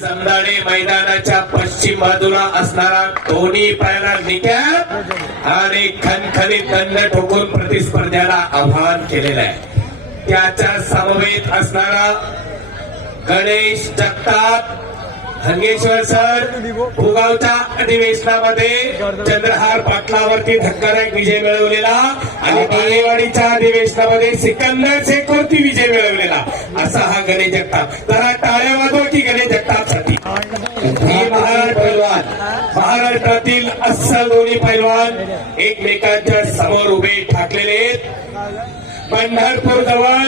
समदाडे मैदानाच्या पश्चिम बाजूला असणारा दोन्ही पायाला निकॅप आणि खणखणीत दंड ठोकून प्रतिस्पर्ध्याला आव्हान केलेलं आहे. त्याच्या समवेत असणारा गणेश जगताप हंगेश्वर सर भूगावच्या अधिवेशनामध्ये चंद्रहार पाटलावरती धक्कादायक विजय मिळवलेला आणि बालेवाडीच्या अधिवेशनामध्ये सिकंदर शेखवरती विजय मिळवलेला असा हा गणेश जगताप. जरा टाळ्या वाजवा की गणेश जगतापसाठी. ही महाराष्ट्रातील अस्सल दोन्ही पैलवान एकमेकांच्या समोर उभे ठाकलेले आहेत. पंढरपूर जवळ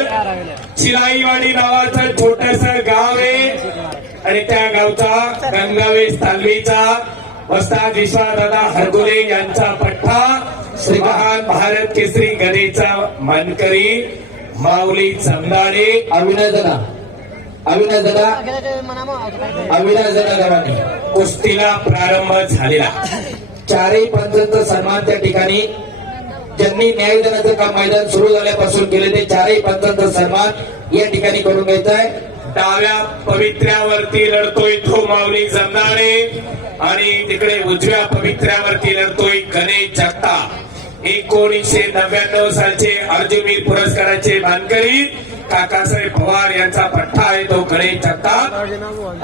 चिराईवाडी नावाचं छोटस गाव आहे आणि त्या गावचा गंगावेश तालमीचा वस्ताद विश्वादादा हरगुले यांचा पठ्ठा श्री महान भारत केसरी गदेचा मानकरी माऊली चंदाडे अविनाश दादा गावाने कुस्तीला प्रारंभ झालेला. चारही पंचांचा सन्मान त्या ठिकाणी ज्यांनी न्यायदानाचं काम मैदान सुरू झाल्यापासून केले ते चारही पंचांचा सन्मान या ठिकाणी करून घ्यायचा आहे. डाव्या पवित्र्यावरती लढतोय तो माऊली जमदाडे आणि तिकडे उजव्या पवित्र्यावरती लढतोय गणेश जगताप. 1999 सालचे अर्जुनवीर पुरस्काराचे मानकरी काकासाहेब पवार यांचा पठ्ठा आहे तो गणेश जगताप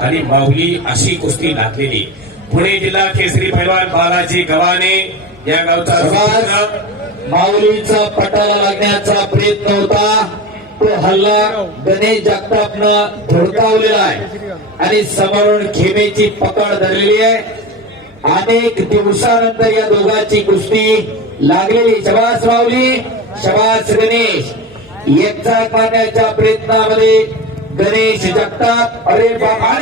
आणि माऊली अशी कुस्ती लागलेली. पुणे जिल्हा केसरी पैलवान बालाजी गव्हाणे या गावचा माऊलीचा पटाला लागण्याचा प्रयत्न होता तो हल्ला गणेश जगतापनं धुडकावलेला आहे आणि समोरून खेमेची पकड धरलेली आहे. अनेक दिवसानंतर या दोघांची कुस्ती लागलेली. शबास माऊली, शबास गणेश. एकचा पाण्याच्या प्रयत्नामध्ये गणेश जगताप अरे बाबा